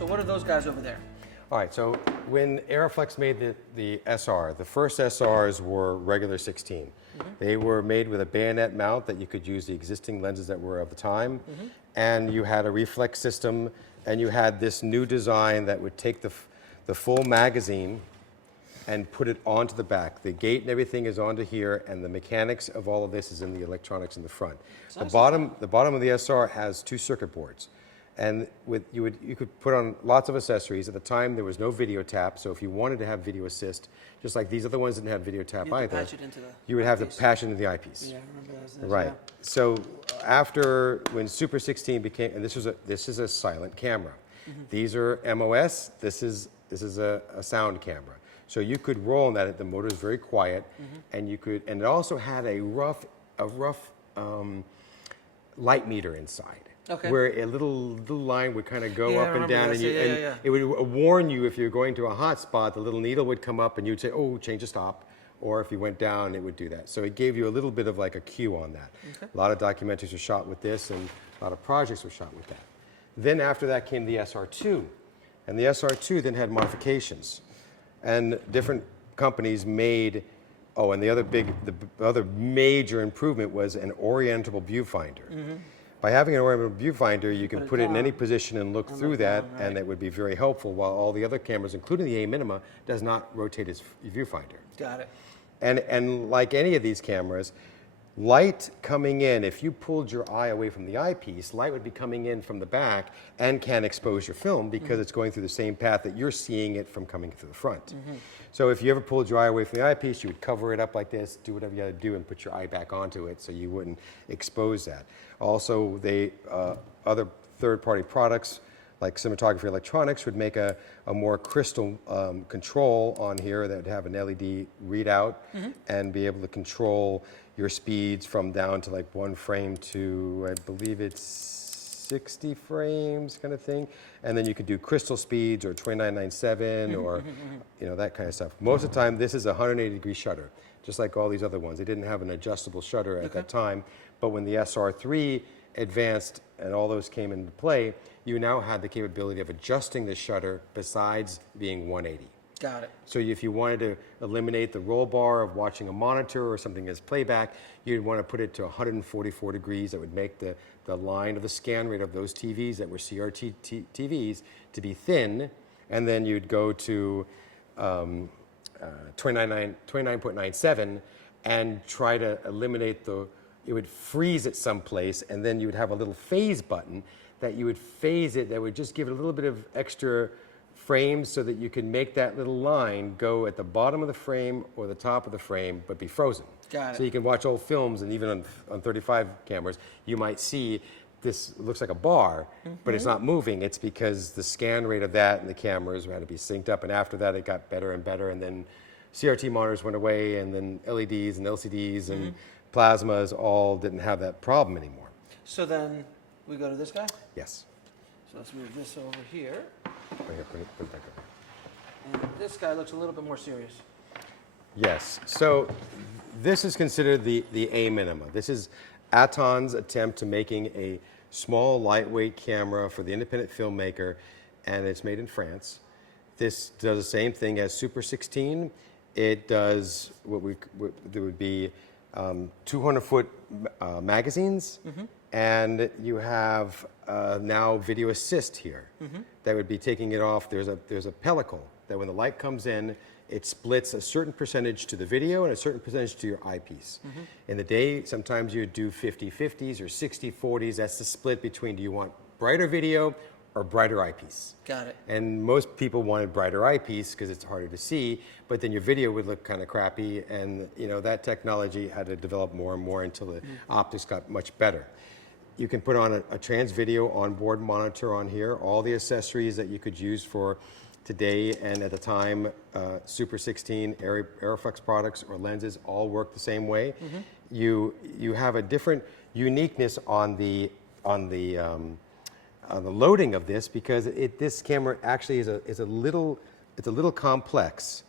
So what are those guys over there? All right, so when Arriflex made the SR, the first SRs were regular 16. They were made with a bayonet mount that you could use the existing lenses that were of the time, and you had a reflex system, and you had this new design that would take the full magazine and put it onto the back. The gate and everything is onto here, and the mechanics of all of this is in the electronics in the front. The bottom of the SR has 2 circuit boards. And you could put on lots of accessories. At the time, there was no video tap, so if you wanted to have video assist, just like these other ones didn't have video tap either, you would have to patch it into the eyepiece. Yeah, I remember those. Right. Yeah. So after when Super 16 became, and this is a silent camera. These are MOS. This is a sound camera. So you could roll on that. The motor is very quiet, and it also had a rough light meter inside. Okay. Where a little line would kind of go up and down, and, yeah. it would warn you if you're going to a hot spot. The little needle would come up, and you'd say, "Oh, change to stop," or if you went down, it would do that. So it gave you a little bit of like a cue on that. Okay. A lot of documentaries were shot with this, and a lot of projects were shot with that. Then after that came the SR2, and the SR2 then had modifications, and different companies made. Oh, and the other major improvement was an orientable viewfinder. By having an orientable viewfinder, you can put it in any position and look through that, and it would be very helpful, while all the other cameras, including the A-Minima, does not rotate its viewfinder. Got it. And like any of these cameras, light coming in, if you pulled your eye away from the eyepiece, light would be coming in from the back and can expose your film because it's going through the same path that you're seeing it from coming through the front. So if you ever pulled your eye away from the eyepiece, you would cover it up like this, do whatever you had to do, and put your eye back onto it so you wouldn't expose that. Also, other third-party products like cinematography electronics would make a more crystal control on here that would have an LED readout and be able to control your speeds from down to like 1 frame to, I believe it's 60 frames kind of thing. And then you could do crystal speeds or 2997 or that kind of stuff. Most of the time, this is a 180-degree shutter, just like all these other ones. They didn't have an adjustable shutter at that time, but when the SR3 advanced and all those came into play, you now had the capability of adjusting the shutter besides being 180. Got it. So if you wanted to eliminate the roll bar of watching a monitor or something as playback, you'd want to put it to 144 degrees. That would make the line of the scan rate of those TVs that were CRT TVs to be thin, and then you'd go to 29.97 and try to eliminate it would freeze it someplace, and then you would have a little phase button that you would phase it, that would just give it a little bit of extra frames so that you can make that little line go at the bottom of the frame or the top of the frame, but be frozen. Got it. So you can watch old films, and even on 35 cameras, you might see this looks like a bar, but it's not moving. It's because the scan rate of that and the cameras had to be synced up, and after that it got better and better, and then CRT monitors went away, and then LEDs and LCDs and plasmas all didn't have that problem anymore. So then we go to this guy? Yes. So let's move this over here. Right here, put it back over. And this guy looks a little bit more serious. Yes. So this is considered the A-Minima. This is Aton's attempt to making a small, lightweight camera for the independent filmmaker, and it's made in France. This does the same thing as Super 16. It does there would be 200-foot magazines, and you have now video assist here. That would be taking it off. There's a pellicle that when the light comes in, it splits a certain percentage to the video and a certain percentage to your eyepiece. In the day, sometimes you do 50-50s or 60-40s. That's the split between, do you want brighter video or brighter eyepiece? Got it. And most people wanted brighter eyepiece because it's harder to see, but then your video would look kind of crappy, and that technology had to develop more and more until the optics got much better. You can put on a trans video onboard monitor on here, all the accessories that you could use for today and at the time, Super 16, Arriflex products or lenses all work the same way. You have a different uniqueness on the loading of this because this camera actually is a little complex.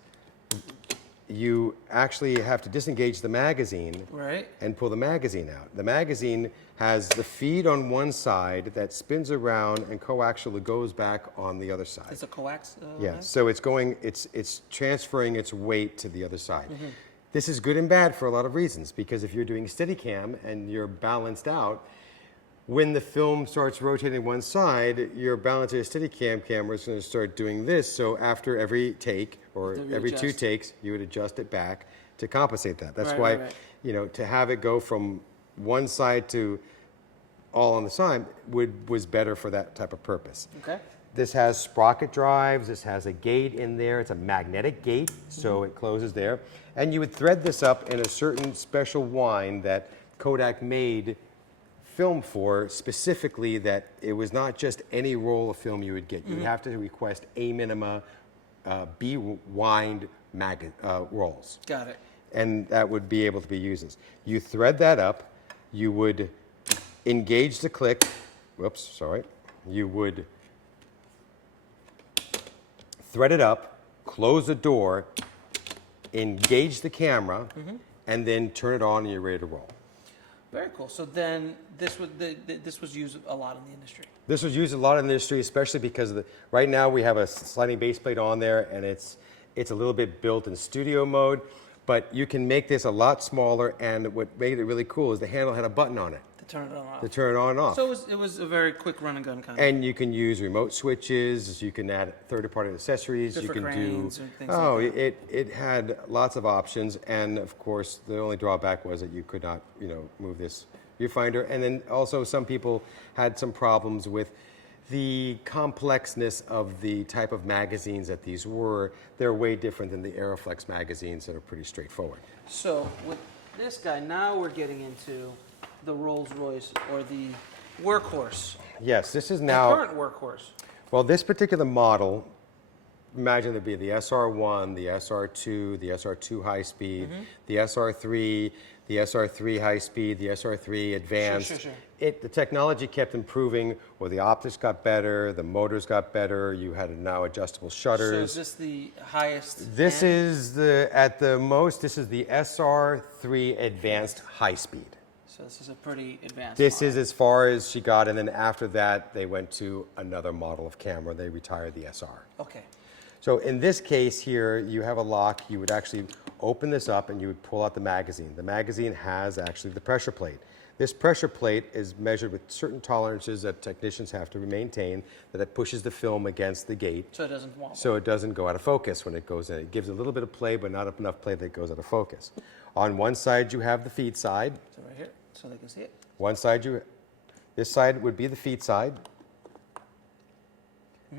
you actually have to disengage the magazine Right. and pull the magazine out. The magazine has the feed on one side that spins around and coaxially goes back on the other side. It's a coax. Yeah, so it's transferring its weight to the other side. Mm-hmm. This is good and bad for a lot of reasons, because if you're doing Steadicam and you're balanced out, when the film starts rotating one side, your balance of your Steadicam camera is going to start doing this. So after every take or every 2 takes, you would adjust it back to compensate that. That's why, you know, to have it go from one side to all on the side was better for that type of purpose. Okay. This has sprocket drives. This has a gate in there. It's a magnetic gate, so it closes there. And you would thread this up in a certain special wind that Kodak made film for, specifically that it was not just any roll of film you would get. You would have to request A-Minima B-wind rolls. Got it. And that would be able to be used. You thread that up. You would engage the click. Whoops, sorry. You would thread it up, close the door, engage the camera, and then turn it on and you're ready to roll. Very cool. So then this was used a lot in the industry. This was used a lot in the industry, especially because right now we have a sliding base plate on there, and it's a little bit built in studio mode, but you can make this a lot smaller, and what made it really cool is the handle had a button on it. To turn it on and off. To turn it on and off. So it was a very quick run and gun kind of. And you can use remote switches, you can add third-party accessories, Good you for can cranes do... and things like that. It had lots of options, and of course, the only drawback was that you could not, you know, move this viewfinder. And then also some people had some problems with the complexness of the type of magazines that these were. They're way different than the Aeroflex magazines that are pretty straightforward. So with this guy, now we're getting into the Rolls-Royce or the workhorse. Yes, this is The now... current workhorse. Well, this particular model, imagine there'd be the SR1, the SR2, the SR2 high speed, the SR3, the SR3 high speed, the SR3 advanced. Sure. The technology kept improving, or the optics got better, the motors got better, you had now adjustable shutters. So is this the highest? This end? is at the most, this is the SR3 advanced high speed. So this is a pretty advanced This model. is as far as she got, and then after that, they went to another model of camera. They retired the SR. Okay. So in this case here, you have a lock. You would actually open this up and you would pull out the magazine. The magazine has actually the pressure plate. This pressure plate is measured with certain tolerances that technicians have to maintain, that it pushes the film against the gate. So it doesn't wobble. So it doesn't go out of focus when it goes in. It gives a little bit of play, but not enough play that it goes out of focus. On one side, you have the feed side. So right here, so they can see it. One side, this side would be the feed side.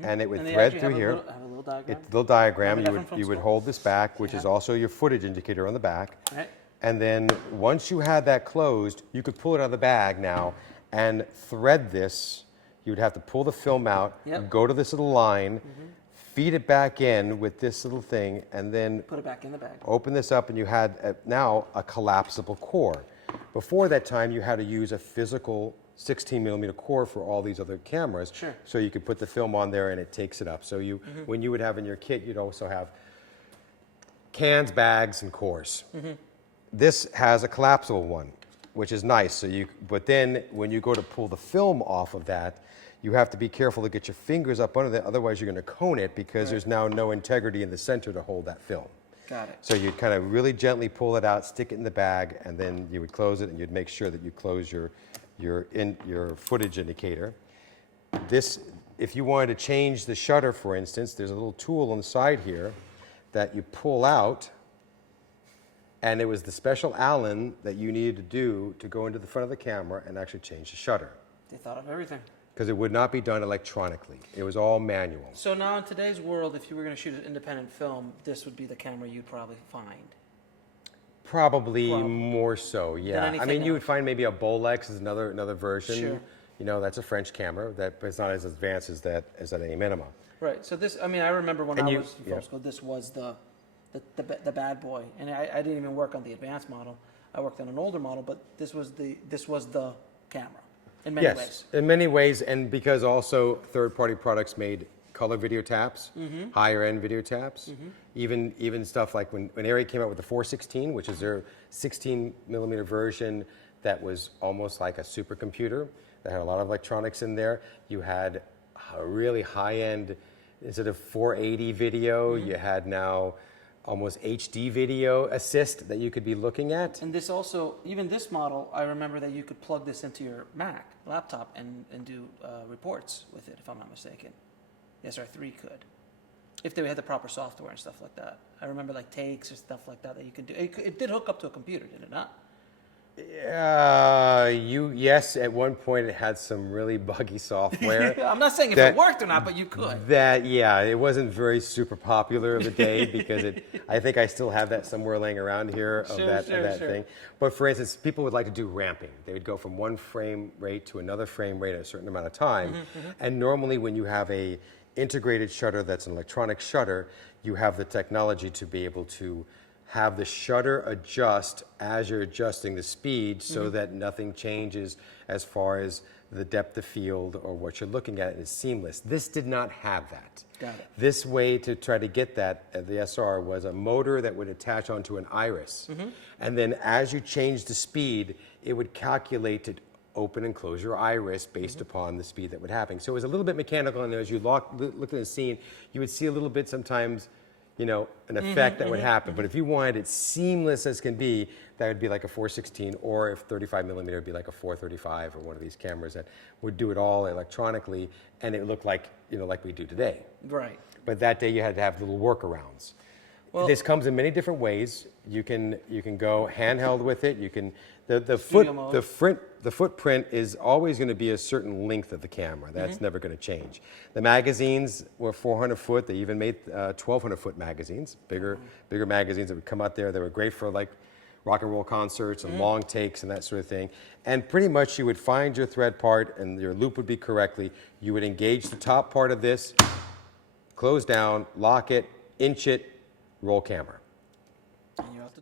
And it would And they thread actually through have here. have a little diagram. Little diagram. Remember that from film You would school? hold this back, which is also your footage indicator on the back. Right. And then once you had that closed, you could pull it out of the bag now and thread this. You'd have to pull the film out, Yep. go to this little line, feed it back in with this little thing, and then Put it back in the bag. open this up, and you had now a collapsible core. Before that time, you had to use a physical 16mm core for all these other cameras. Sure. So you could put the film on there and it takes it up. So when you would have in your kit, you'd also have cans, bags, and cores. This has a collapsible one, which is nice. So but then when you go to pull the film off of that, you have to be careful to get your fingers up under that. Otherwise, you're going to cone it because there's now no integrity in the center to hold that film. Got it. So you'd kind of really gently pull it out, stick it in the bag, and then you would close it, and you'd make sure that you close your footage indicator. This, if you wanted to change the shutter, for instance, there's a little tool on the side here that you pull out, and it was the special Allen that you needed to do to go into the front of the camera and actually change the shutter, They thought of everything. because it would not be done electronically. It was all manual. So now in today's world, if you were going to shoot an independent film, this would be the camera you'd probably find. Probably Probably. more so, yeah. I anything mean, you would else. find maybe a Bolex is another version. Sure. You know, that's a French camera, but it's not as advanced as that A-Minima. Right. So this, I mean, I remember when And I you- was in yeah. film school, this was the bad boy, and I didn't even work on the advanced model. I worked on an older model, but this was the camera in many ways. In many ways, and because also third-party products made color video taps, higher end video taps, even stuff like when Arri came out with the 416, which is their 16mm version that was almost like a supercomputer that had a lot of electronics in there. You had a really high end, instead of 480 video, you had now almost HD video assist that you could be looking at. And this also, even this model, I remember that you could plug this into your Mac laptop and do reports with it, if I'm not mistaken. The SR3 could, if they had the proper software and stuff like that. I remember like takes or stuff like that that you could do. It did hook up to a computer, did it not? Yes, at one point it had some really buggy software. I'm not saying if it worked or not, but you could. Yeah, it wasn't very super popular of the day because I think I still have that somewhere laying around here of that thing. But for instance, people would like to do ramping. They would go from one frame rate to another frame rate at a certain amount of time. And normally when you have a integrated shutter that's an electronic shutter, you have the technology to be able to have the shutter adjust as you're adjusting the speed so that nothing changes as far as the depth of field or what you're looking at. It's seamless. This did not have that. Got it. This way to try to get that at the SR was a motor that would attach onto an iris. And then as you change the speed, it would calculate to open and close your iris based upon the speed that would happen. So it was a little bit mechanical, and as you looked at the scene, you would see a little bit sometimes, you know, an effect that would happen. But if you wanted it seamless as can be, that would be like a 416, or if 35mm would be like a 435 or one of these cameras that would do it all electronically, and it looked like, you know, like we do today. Right. But that day you had to have little workarounds. Well, this comes in many different ways. You can go handheld with it. You can the footprint is always going to be a certain length of the camera. That's never going to change. The magazines were 400 foot. They even made 1200 foot magazines, bigger magazines that would come out there. They were great for like rock and roll concerts and long takes and that sort of thing. And pretty much you would find your thread part and your loop would be correctly. You would engage the top part of this, close down, lock it, inch it, roll camera. and you're out the door.